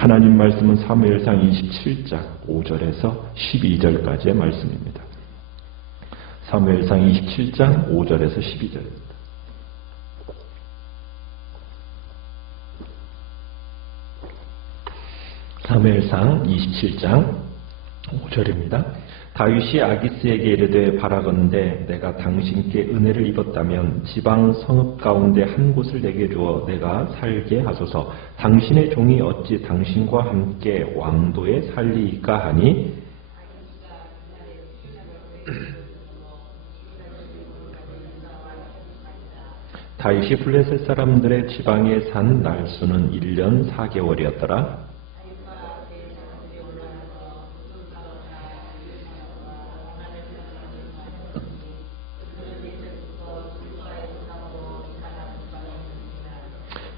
하나님 말씀은 사무엘상 27장 5절에서 12절까지의 말씀입니다. 사무엘상 27장 5절에서 12절입니다. 사무엘상 27장 5절입니다. 다윗이 아기스에게 이르되 바라건대 내가 당신께 은혜를 입었다면 지방 성읍 가운데 한 곳을 내게 주어 내가 살게 하소서. 당신의 종이 어찌 당신과 함께 왕도에 살리이까 하니 다윗이 블레셋 사람들의 지방에 산 날수는 1년 4개월이었더라.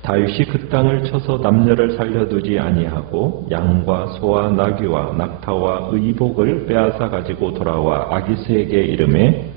다윗이 그 땅을 쳐서 남녀를 살려두지 아니하고 양과 소와 나귀와 낙타와 의복을 빼앗아 가지고 돌아와 아기스에게 이르매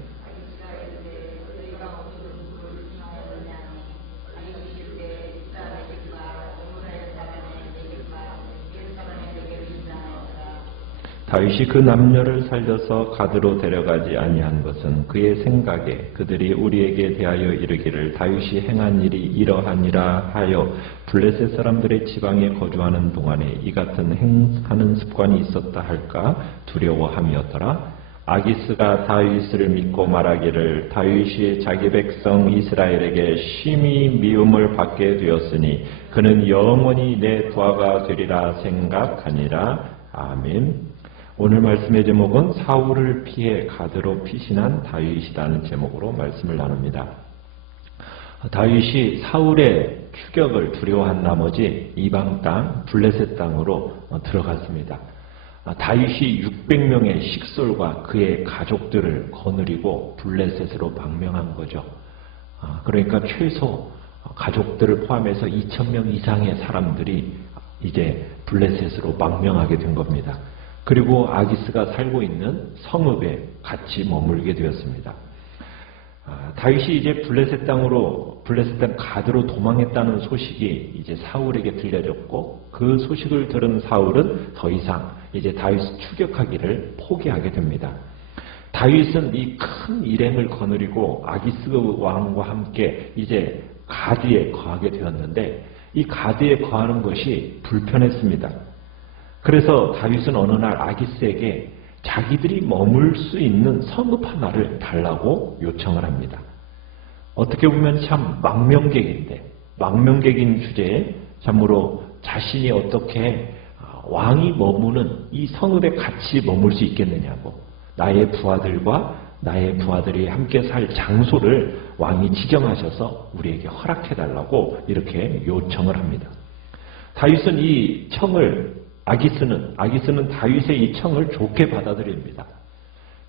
다윗이 그 남녀를 살려서 가드로 데려가지 아니한 것은 그의 생각에 그들이 우리에게 대하여 이르기를 다윗이 행한 일이 이러하니라 하여 블레셋 사람들의 지방에 거주하는 동안에 이 같은 행하는 습관이 있었다 할까 두려워함이었더라. 아기스가 다윗을 믿고 말하기를 다윗이 자기 백성 이스라엘에게 심히 미움을 받게 되었으니 그는 영원히 내 부하가 되리라 생각하니라. 아멘. 오늘 말씀의 제목은 사울을 피해 가드로 피신한 다윗이라는 제목으로 말씀을 나눕니다. 다윗이 사울의 추격을 두려워한 나머지 이방 땅 블레셋 땅으로 들어갔습니다. 다윗이 600명의 식솔과 그의 가족들을 거느리고 블레셋으로 망명한 거죠. 그러니까 최소 가족들을 포함해서 2,000명 이상의 사람들이 이제 블레셋으로 망명하게 된 겁니다. 그리고 아기스가 살고 있는 성읍에 같이 머물게 되었습니다. 다윗이 이제 블레셋 땅 가드로 도망했다는 소식이 이제 사울에게 들려졌고 그 소식을 들은 사울은 더 이상 이제 다윗을 추격하기를 포기하게 됩니다. 다윗은 이 큰 일행을 거느리고 아기스 왕과 함께 이제 가드에 거하게 되었는데 이 가드에 거하는 것이 불편했습니다. 그래서 다윗은 어느 날 아기스에게 자기들이 머물 수 있는 성읍 하나를 달라고 요청을 합니다. 어떻게 보면 참 망명객인 주제에 참으로 자신이 어떻게 왕이 머무는 이 성읍에 같이 머물 수 있겠느냐고, 나의 부하들이 함께 살 장소를 왕이 지정하셔서 우리에게 허락해달라고 이렇게 요청을 합니다. 다윗은 이 청을 아기스는 다윗의 이 청을 좋게 받아들입니다.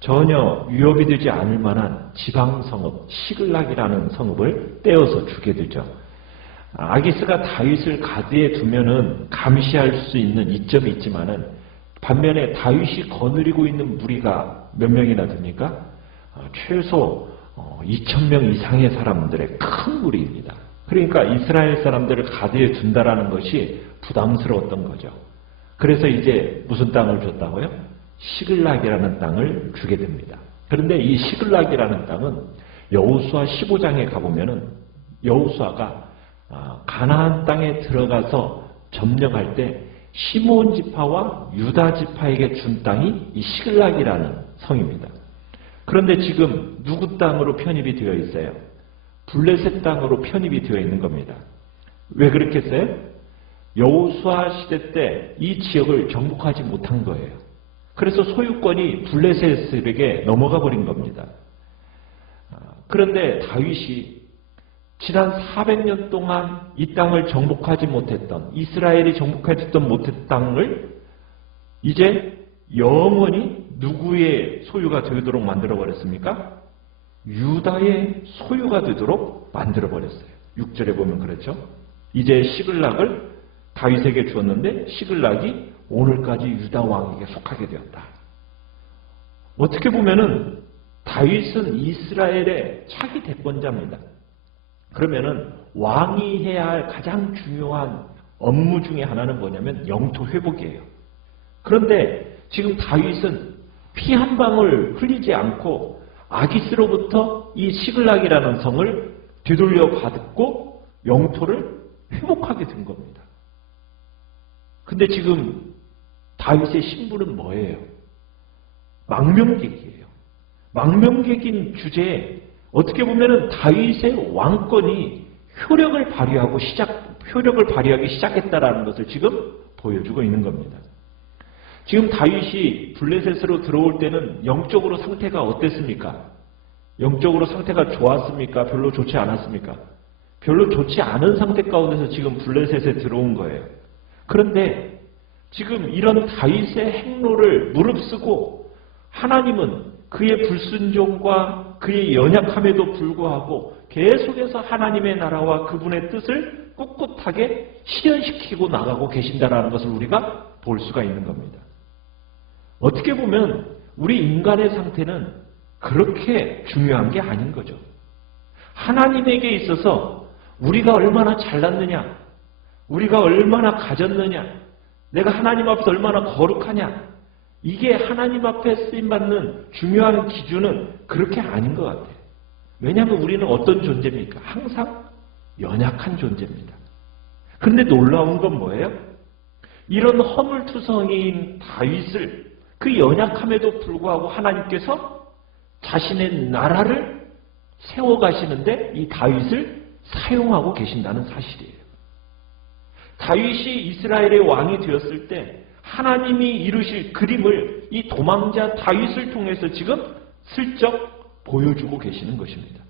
전혀 위협이 되지 않을 만한 지방 성읍 시글락이라는 성읍을 떼어서 주게 되죠. 아기스가 다윗을 가드에 두면은 감시할 수 있는 이점이 있지만은 반면에 다윗이 거느리고 있는 무리가 몇 명이나 됩니까? 최소 2,000명 이상의 사람들의 큰 무리입니다. 그러니까 이스라엘 사람들을 가드에 둔다라는 것이 부담스러웠던 거죠. 그래서 이제 무슨 땅을 줬다고요? 시글락이라는 땅을 주게 됩니다. 그런데 이 시글락이라는 땅은 여호수아 15장에 가보면은 여호수아가 가나안 땅에 들어가서 점령할 때 시므온 지파와 유다 지파에게 준 땅이 이 시글락이라는 성입니다. 그런데 지금 누구 땅으로 편입이 되어 있어요? 블레셋 땅으로 편입이 되어 있는 겁니다. 왜 그렇겠어요? 여호수아 시대 때 이 지역을 정복하지 못한 거예요. 그래서 소유권이 블레셋에게 넘어가 버린 겁니다. 그런데 다윗이 지난 400년 동안 이 땅을 정복하지 못했던, 이스라엘이 정복하지 못했던 땅을 이제 영원히 누구의 소유가 되도록 만들어버렸습니까? 유다의 소유가 되도록 만들어버렸어요. 6절에 보면 그렇죠. 이제 시글락을 다윗에게 주었는데 시글락이 오늘까지 유다 왕에게 속하게 되었다. 어떻게 보면은 다윗은 이스라엘의 차기 대권자입니다. 그러면은 왕이 해야 할 가장 중요한 업무 중에 하나는 뭐냐면 영토 회복이에요. 그런데 지금 다윗은 피 한 방울 흘리지 않고 아기스로부터 이 시글락이라는 성을 되돌려 받고 영토를 회복하게 된 겁니다. 근데 지금 다윗의 신분은 뭐예요? 망명객이에요. 망명객인 주제에 어떻게 보면은 다윗의 왕권이 효력을 발휘하기 시작했다라는 것을 지금 보여주고 있는 겁니다. 지금 다윗이 블레셋으로 들어올 때는 영적으로 상태가 어땠습니까? 영적으로 상태가 좋았습니까? 별로 좋지 않았습니까? 별로 좋지 않은 상태 가운데서 지금 블레셋에 들어온 거예요. 그런데 지금 이런 다윗의 행로를 무릅쓰고 하나님은 그의 불순종과 그의 연약함에도 불구하고 계속해서 하나님의 나라와 그분의 뜻을 꿋꿋하게 실현시키고 나가고 계신다는 것을 우리가 볼 수가 있는 겁니다. 어떻게 보면 우리 인간의 상태는 그렇게 중요한 게 아닌 거죠. 하나님에게 있어서 우리가 얼마나 잘났느냐, 우리가 얼마나 가졌느냐, 내가 하나님 앞에서 얼마나 거룩하냐, 이게 하나님 앞에 쓰임받는 중요한 기준은 그렇게 아닌 것 같아요. 왜냐하면 우리는 어떤 존재입니까? 항상 연약한 존재입니다. 그런데 놀라운 건 뭐예요? 이런 허물투성이인 다윗을 그 연약함에도 불구하고 하나님께서 자신의 나라를 세워가시는데 이 다윗을 사용하고 계신다는 사실이에요. 다윗이 이스라엘의 왕이 되었을 때 하나님이 이루실 그림을 이 도망자 다윗을 통해서 지금 슬쩍 보여주고 계시는 것입니다.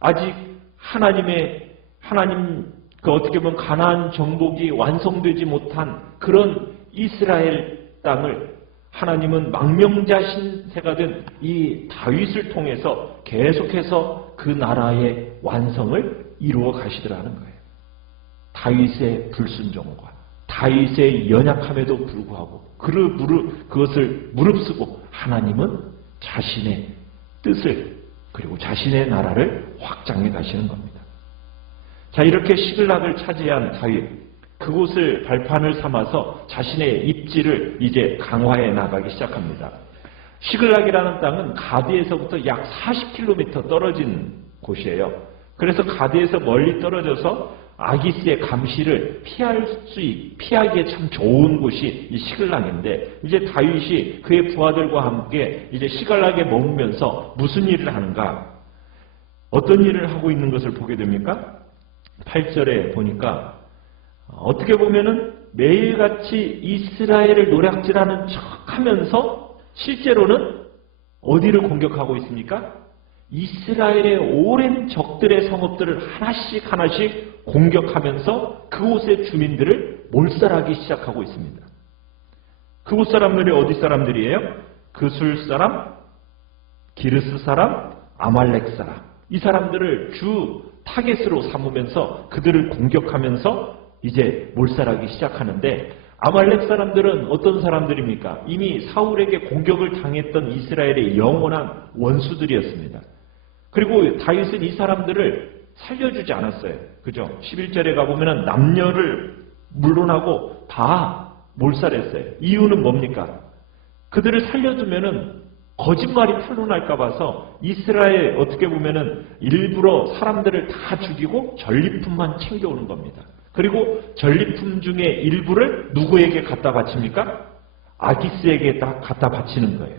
아직 하나님 어떻게 보면 가나안 정복이 완성되지 못한 그런 이스라엘 땅을 하나님은 망명자 신세가 된 이 다윗을 통해서 계속해서 그 나라의 완성을 이루어 가시더라는 거예요. 다윗의 불순종과 다윗의 연약함에도 불구하고 그것을 무릅쓰고 하나님은 자신의 뜻을 그리고 자신의 나라를 확장해 가시는 겁니다. 자, 이렇게 시글락을 차지한 다윗, 그곳을 발판을 삼아서 자신의 입지를 이제 강화해 나가기 시작합니다. 시글락이라는 땅은 가드에서부터 약 40km 떨어진 곳이에요. 그래서 가드에서 멀리 떨어져서 아기스의 감시를 피하기에 참 좋은 곳이 이 시글락인데, 이제 다윗이 그의 부하들과 함께 이제 시글락에 머무면서 무슨 일을 하는가? 어떤 일을 하고 있는 것을 보게 됩니까? 8절에 보니까 어떻게 보면은 매일같이 이스라엘을 노략질하는 척하면서 실제로는 어디를 공격하고 있습니까? 이스라엘의 오랜 적들의 성읍들을 하나씩 공격하면서 그곳의 주민들을 몰살하기 시작하고 있습니다. 그곳 사람들이 어디 사람들이에요? 그술 사람, 기르스 사람, 아말렉 사람. 이 사람들을 주 타겟으로 삼으면서 그들을 공격하면서 이제 몰살하기 시작하는데, 아말렉 사람들은 어떤 사람들입니까? 이미 사울에게 공격을 당했던 이스라엘의 영원한 원수들이었습니다. 그리고 다윗은 이 사람들을 살려주지 않았어요. 그죠? 11절에 가보면 남녀를 물론하고 다 몰살했어요. 이유는 뭡니까? 그들을 살려두면은 거짓말이 탄로날까 봐서 이스라엘 어떻게 보면은 일부러 사람들을 다 죽이고 전리품만 챙겨오는 겁니다. 그리고 전리품 중에 일부를 누구에게 갖다 바칩니까? 아기스에게 딱 갖다 바치는 거예요.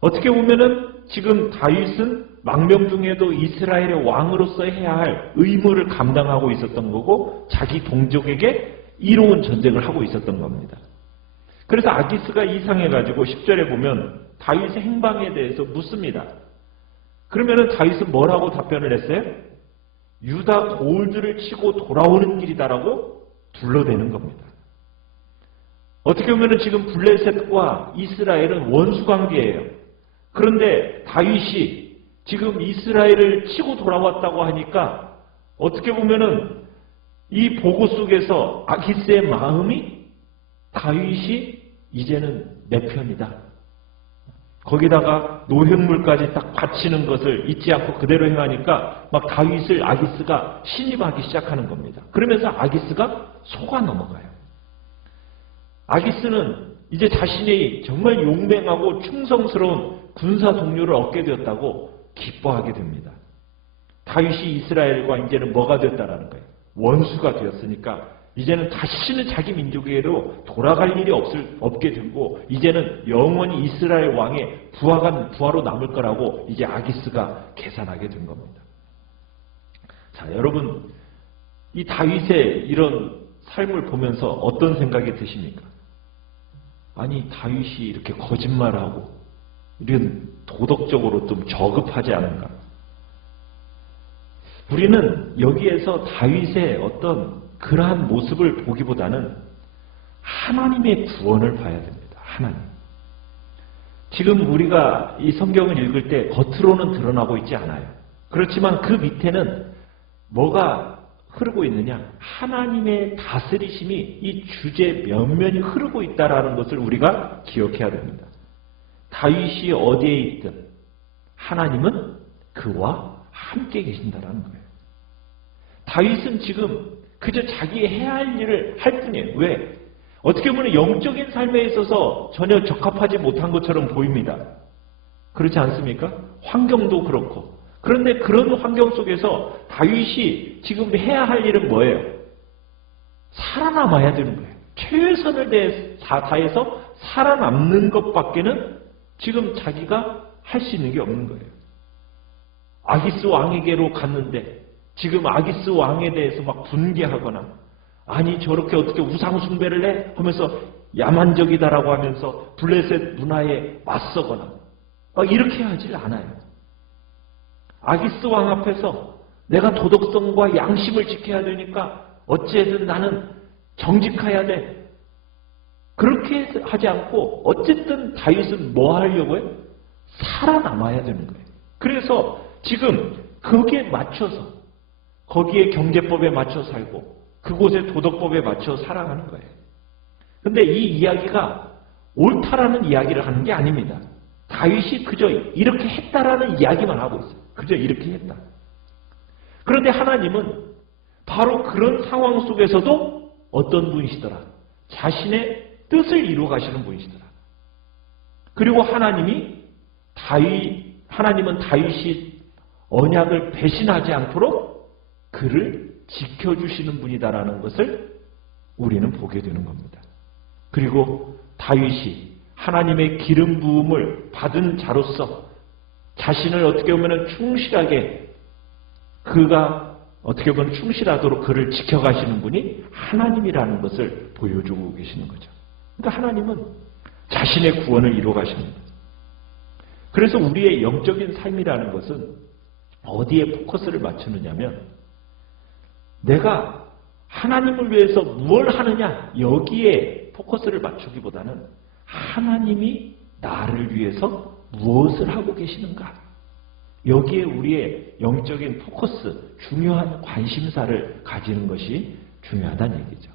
어떻게 보면은 지금 다윗은 망명 중에도 이스라엘의 왕으로서 해야 할 의무를 감당하고 있었던 거고, 자기 동족에게 이로운 전쟁을 하고 있었던 겁니다. 그래서 아기스가 이상해가지고 10절에 보면 다윗의 행방에 대해서 묻습니다. 그러면은 다윗은 뭐라고 답변을 했어요? 유다 고울들을 치고 돌아오는 길이다라고 둘러대는 겁니다. 어떻게 보면은 지금 블레셋과 이스라엘은 원수 관계예요. 그런데 다윗이 지금 이스라엘을 치고 돌아왔다고 하니까 어떻게 보면은 이 보고 속에서 아기스의 마음이 다윗이 이제는 내 편이다. 거기다가 노획물까지 딱 바치는 것을 잊지 않고 그대로 행하니까 막 다윗을 아기스가 신임하기 시작하는 겁니다. 그러면서 아기스가 속아 넘어가요. 아기스는 이제 자신이 정말 용맹하고 충성스러운 군사 동료를 얻게 되었다고 기뻐하게 됩니다. 다윗이 이스라엘과 이제는 뭐가 됐다라는 거예요. 원수가 되었으니까 이제는 다시는 자기 민족에게로 돌아갈 일이 없게 되고 이제는 영원히 이스라엘 왕의 부하로 남을 거라고 이제 아기스가 계산하게 된 겁니다. 자, 여러분, 이 다윗의 이런 삶을 보면서 어떤 생각이 드십니까? 아니, 다윗이 이렇게 거짓말하고 이런 도덕적으로 좀 저급하지 않은가? 우리는 여기에서 다윗의 어떤 그러한 모습을 보기보다는 하나님의 구원을 봐야 됩니다. 하나님. 지금 우리가 이 성경을 읽을 때 겉으로는 드러나고 있지 않아요. 그렇지만 그 밑에는 뭐가 흐르고 있느냐? 하나님의 다스리심이 이 주제 면면이 흐르고 있다는 것을 우리가 기억해야 됩니다. 다윗이 어디에 있든 하나님은 그와 함께 계신다라는 거예요. 다윗은 지금 그저 자기 해야 할 일을 할 뿐이에요. 왜? 어떻게 보면 영적인 삶에 있어서 전혀 적합하지 못한 것처럼 보입니다. 그렇지 않습니까? 환경도 그렇고. 그런데 그런 환경 속에서 다윗이 지금 해야 할 일은 뭐예요? 살아남아야 되는 거예요. 최선을 다해서 살아남는 것밖에는 지금 자기가 할 수 있는 게 없는 거예요. 아기스 왕에게로 갔는데 지금 아기스 왕에 대해서 막 분개하거나 아니 저렇게 어떻게 우상 숭배를 해? 하면서 야만적이다라고 하면서 블레셋 문화에 맞서거나 이렇게 하질 않아요. 아기스 왕 앞에서 내가 도덕성과 양심을 지켜야 되니까 어찌든 나는 정직해야 돼. 그렇게 하지 않고 어쨌든 다윗은 뭐 하려고요? 살아남아야 되는 거예요. 그래서 지금 거기에 맞춰서 거기에 경제법에 맞춰 살고 그곳의 도덕법에 맞춰 살아가는 거예요. 그런데 이 이야기가 옳다라는 이야기를 하는 게 아닙니다. 다윗이 그저 이렇게 했다라는 이야기만 하고 있어요. 그저 이렇게 했다. 그런데 하나님은 바로 그런 상황 속에서도 어떤 분이시더라? 자신의 뜻을 이루어 가시는 분이시더라. 그리고 하나님은 다윗이 언약을 배신하지 않도록 그를 지켜주시는 분이다라는 것을 우리는 보게 되는 겁니다. 그리고 다윗이 하나님의 기름 부음을 받은 자로서 자신을 어떻게 보면 충실하게 그가 어떻게 보면 충실하도록 그를 지켜가시는 분이 하나님이라는 것을 보여주고 계시는 거죠. 그러니까 하나님은 자신의 구원을 이루어 가십니다. 그래서 우리의 영적인 삶이라는 것은 어디에 포커스를 맞추느냐면 내가 하나님을 위해서 무엇을 하느냐 여기에 포커스를 맞추기보다는 하나님이 나를 위해서 무엇을 하고 계시는가 여기에 우리의 영적인 포커스 중요한 관심사를 가지는 것이 중요하다는 얘기죠.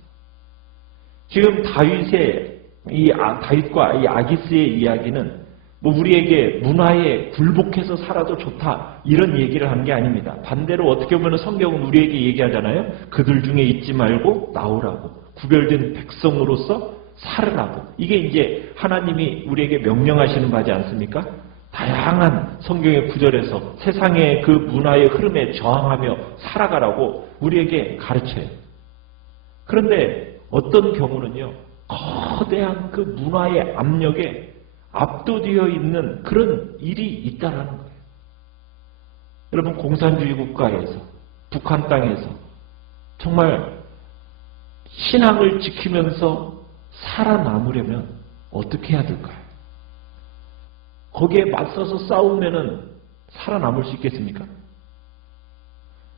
지금 다윗과 이 아기스의 이야기는 우리에게 문화에 굴복해서 살아도 좋다 이런 얘기를 하는 게 아닙니다. 반대로 어떻게 보면 성경은 우리에게 얘기하잖아요. 그들 중에 있지 말고 나오라고 구별된 백성으로서 살으라고. 이게 이제 하나님이 우리에게 명령하시는 바지 않습니까? 다양한 성경의 구절에서 세상의 그 문화의 흐름에 저항하며 살아가라고 우리에게 가르쳐요. 그런데 어떤 경우는요. 거대한 그 문화의 압력에 압도되어 있는 그런 일이 있다라는 거예요. 여러분 공산주의 국가에서 북한 땅에서 정말 신앙을 지키면서 살아남으려면 어떻게 해야 될까요? 거기에 맞서서 싸우면은 살아남을 수 있겠습니까?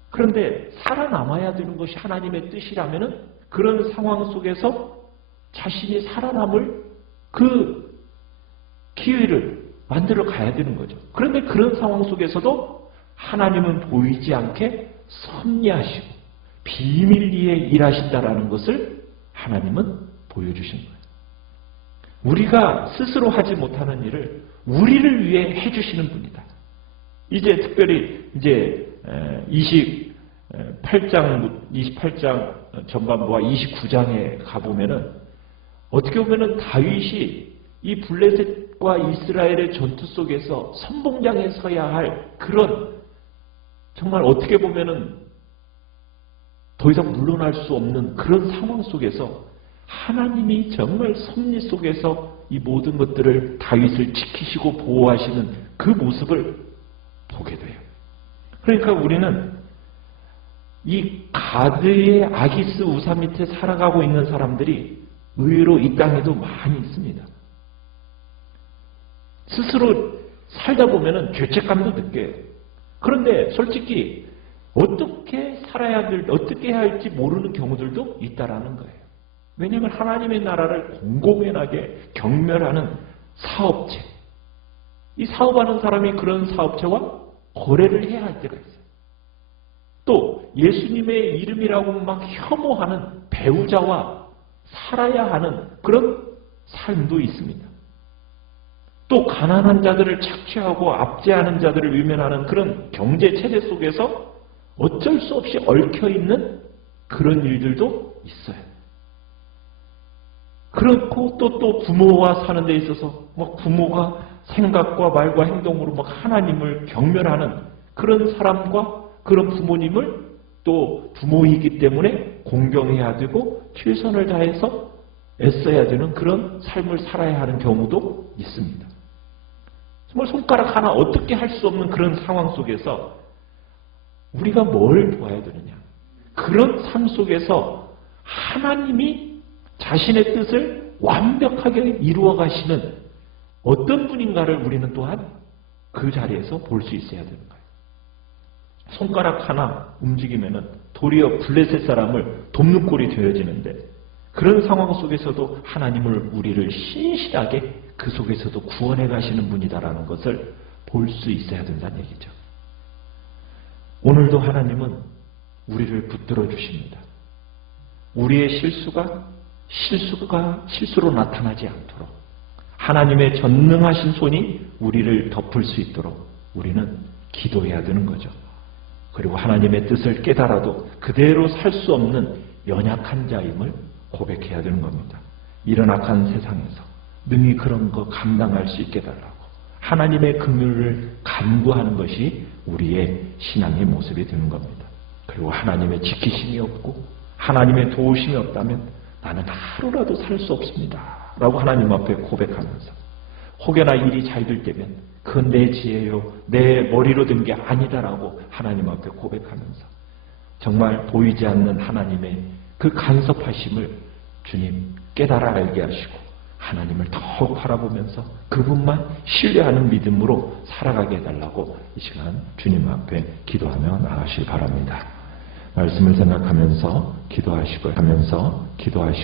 그런데 살아남아야 되는 것이 하나님의 뜻이라면은 그런 상황 속에서 자신이 살아남을 그 기회를 만들어 가야 되는 거죠. 그런데 그런 상황 속에서도 하나님은 보이지 않게 섭리하시고 비밀리에 일하신다라는 것을 하나님은 보여주신 거예요. 우리가 스스로 하지 못하는 일을 우리를 위해 해주시는 분이다. 이제 특별히 이제 28장 전반부와 29장에 가보면은 어떻게 보면은 다윗이 이 블레셋과 이스라엘의 전투 속에서 선봉장에 서야 할 그런 정말 어떻게 보면은 더 이상 물러날 수 없는 그런 상황 속에서 하나님이 정말 섭리 속에서 이 모든 것들을 다윗을 지키시고 보호하시는 그 모습을 보게 돼요. 그러니까 우리는 이 가드의 아기스 우사 밑에 살아가고 있는 사람들이 의외로 이 땅에도 많이 있습니다. 스스로 살다 보면은 죄책감도 느껴요. 그런데 솔직히 어떻게 살아야 될, 어떻게 해야 할지 모르는 경우들도 있다라는 거예요. 왜냐하면 하나님의 나라를 공공연하게 경멸하는 사업체, 이 사업하는 사람이 그런 사업체와 거래를 해야 할 때가 있어요. 또 예수님의 이름이라고 막 혐오하는 배우자와 살아야 하는 그런 삶도 있습니다. 또 가난한 자들을 착취하고 압제하는 자들을 외면하는 그런 경제 체제 속에서 어쩔 수 없이 얽혀있는 그런 일들도 있어요. 그렇고 또 부모와 사는 데 있어서 막 부모가 생각과 말과 행동으로 막 하나님을 경멸하는 그런 사람과 그런 부모님을 또 부모이기 때문에 공경해야 되고 최선을 다해서 애써야 되는 그런 삶을 살아야 하는 경우도 있습니다. 정말 손가락 하나 어떻게 할 수 없는 그런 상황 속에서 우리가 뭘 도와야 되느냐. 그런 삶 속에서 하나님이 자신의 뜻을 완벽하게 이루어 가시는 어떤 분인가를 우리는 또한 그 자리에서 볼 수 있어야 되는 거예요. 손가락 하나 움직이면은 도리어 블레셋 사람을 돕는 꼴이 되어지는데 그런 상황 속에서도 하나님을 우리를 신실하게 그 속에서도 구원해 가시는 분이다라는 것을 볼 수 있어야 된다는 얘기죠. 오늘도 하나님은 우리를 붙들어 주십니다. 우리의 실수로 나타나지 않도록 하나님의 전능하신 손이 우리를 덮을 수 있도록 우리는 기도해야 되는 거죠. 그리고 하나님의 뜻을 깨달아도 그대로 살 수 없는 연약한 자임을 고백해야 되는 겁니다. 이런 악한 세상에서 능히 그런 거 감당할 수 있게 달라고 하나님의 긍휼을 간구하는 것이 우리의 신앙의 모습이 되는 겁니다. 그리고 하나님의 지키심이 없고 하나님의 도우심이 없다면 나는 하루라도 살 수 없습니다 라고 하나님 앞에 고백하면서 혹여나 일이 잘 될 때면 그건 내 지혜요 내 머리로 된 게 아니다라고 하나님 앞에 고백하면서 정말 보이지 않는 하나님의 그 간섭하심을 주님 깨달아 알게 하시고 하나님을 더욱 바라보면서 그분만 신뢰하는 믿음으로 살아가게 해달라고 이 시간 주님 앞에 기도하며 나가시기 바랍니다. 말씀을 생각하면서 기도하시고